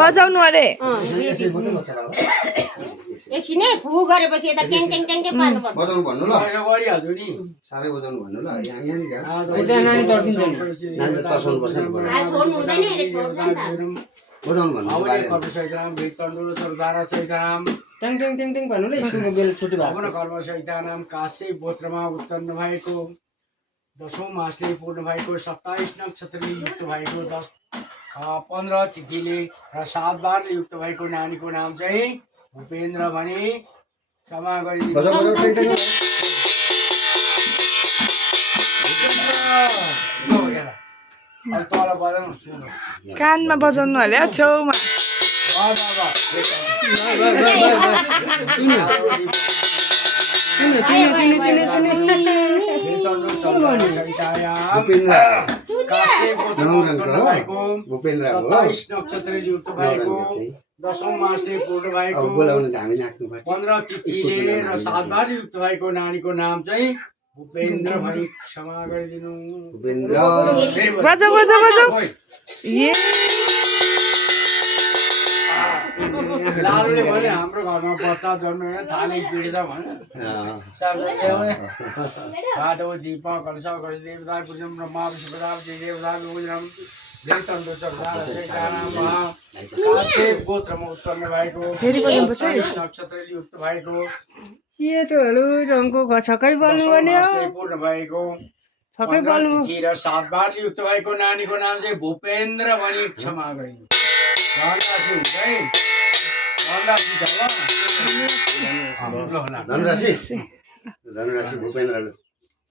बजाउनु अरे एकछिनै फु गरेपछि यता ट्याङ ट्याङ ट्याङ ट्याङ पार्नुपर्छ बजाउनु भन्नु ल गरिहाल्छु नि साह्रै बजाउनु भन्नु ल यहाँनिर नानी तर्सिन्छ नि नानीले तर्साउनु पर्छ नि छोड्नु हुँदैन यसले छोड्छ नि त बजाउनु भन्नु कर्म सहितराम भित्तण्डुलो सरदारा सहितराम ट्याङ ट्याङ ट्याङ ट्याङ भन्नु ल स्कुलको बेल छुट्टी भयो भवन कर्म सहितानाम काशे गोत्रमा उत्पन्न भएको 10औं मासले पूर्ण भएको 27 नक्षत्रले युक्त भएको 15 तिथिले र 7 बारले युक्त भएको नानीको नाम चाहिँ भूपेन्द्र भने क्षमा गरिदिनु बजाउ बजाउ ट्याङ ट्याङ तल बजाउनु सुन्नु कानमा बजाउनु अरे छेउमा भूपेन्द्र 27 नक्षत्रले युक्त भएको 10औं मासले पूर्ण भएको बोलाउनु त हामी नाच्नु पर्छ 15 तिथिले र 7 बार युक्त भएको नानीको नाम चाहिँ भूपेन्द्र भनी क्षमा गरिदिनु भूपेन्द्र बजाउ बजाउ बजाउ ए लालुले भने हाम्रो घरमा बच्चा जन्मेर थाले पिड्छ भने भादव दीप कलश कलश देवता पूजम ब्रह्मा विष्णु देवता पूजम देवतन्त्र चर्चा काशे गोत्रमा उत्पन्न भएको फेरि बजाउनुपर्छ है। 27 नक्षत्रले युक्त भएको के त हेलो रङको छक्कै बल्नु भने पूर्ण भएको छक्कै बल्नु 15 तिथि र 7 बारले युक्त भएको नानीको नाम चाहिँ भूपेन्द्र भनी क्षमा गरिनु धनराशि हुन्छ है धनराशि छ ल धनराशि धनराशि भूपेन्द्र